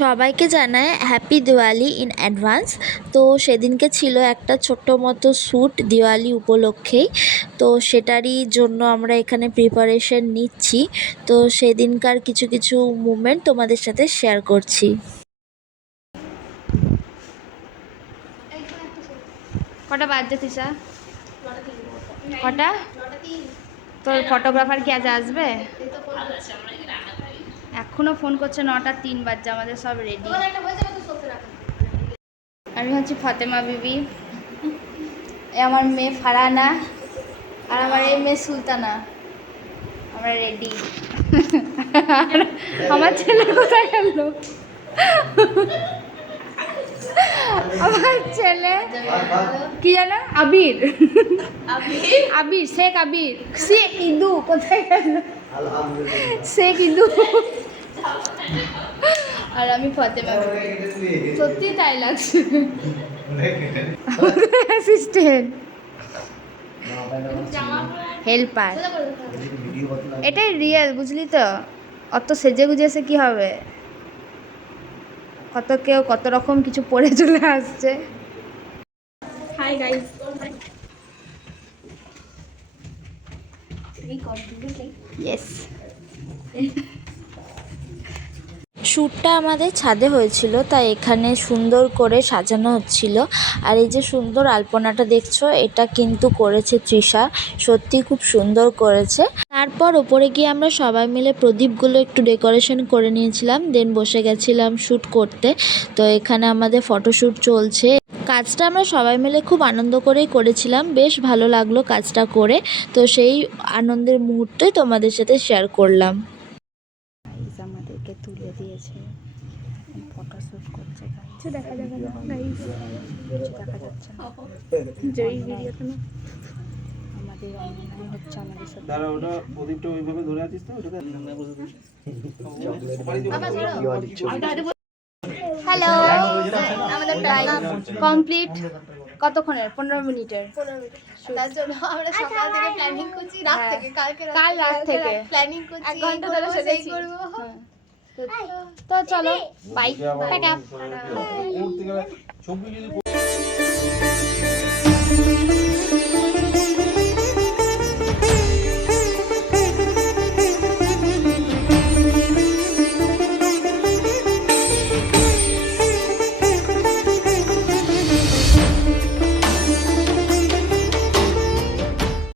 সবাইকে জানায় happy Diwali in advance. তো সেদিনকে ছিল একটা ছোট্ট মতো শ্যুট দিওয়ালি উপলক্ষেই। তো সেটারই জন্য আমরা এখানে প্রিপারেশন নিচ্ছি। তো সেদিনকার কিছু কিছু মুমেন্ট তোমাদের সাথে শেয়ার করছি। কটা বাজছে তিশা? কটা? তোর ফটোগ্রাফার কি আজ আসবে? এখনো ফোন করছে, 9:03 বাজছে, আমাদের সব রেডি। আমি হচ্ছি ফতেমা বিবি, এ আমার মেয়ে ফারহানা, আর আমার এই মেয়ে সুলতানা। আমরা রেডি। আমার ছেলে কোথায় গেল? আমার ছেলে কি জানো? আবির। আবির, শেখ আবির, শেখ ইদু কোথায় গেল? শেখ ইদু। আর আমি ফতেমা বিবি। সত্যি তাই লাগছে। অ্যাসিস্ট্যান্ট, হেল্পার, এটাই রিয়েল, বুঝলি তো? অত সেজে গুজে এসে কি হবে? কেউ কত রকম কিছু পরে চলে আসছে। Hi guys. ইয়েস। শ্যুটটা আমাদের ছাদে হয়েছিল, তাই এখানে সুন্দর করে সাজানো হচ্ছিল। আর এই যে সুন্দর আলপনাটা দেখছো, এটা কিন্তু করেছে তৃষা, সত্যি খুব সুন্দর করেছে। তারপর ওপরে গিয়ে আমরা সবাই মিলে প্রদীপগুলো একটু ডেকোরেশন করে নিয়েছিলাম, দেন বসে গেছিলাম শ্যুট করতে। তো এখানে আমাদের ফটোশ্যুট চলছে। কাজটা আমরা সবাই মিলে খুব আনন্দ করেই করেছিলাম, বেশ ভালো লাগলো কাজটা করে। তো সেই আনন্দের মুহূর্তই তোমাদের সাথে শেয়ার করলাম। আমাদেরকে তুলে দিয়েছে, ফটোশ্যুট করছে। কিছু দেখা যাবে না গাইস, কিছু দেখা যাচ্ছে না। যেই ভিডিওতে না আমাদের অন্যায় হচ্ছে আমাদের সাথে। দাঁড়া, ওটা প্রদীপটা ওইভাবে ধরে আছিস তো, ওটাতে হ্যালো, আমাদের প্রায় কমপ্লিট। কতক্ষণের? 15 মিনিটের। তার জন্য আমরা সকাল থেকে প্ল্যানিং করছি, রাত থেকে, কাল রাত থেকে প্ল্যানিং করছি, 1 ঘন্টা ধরে সেজেছি। তো চলো বাই, টাটা।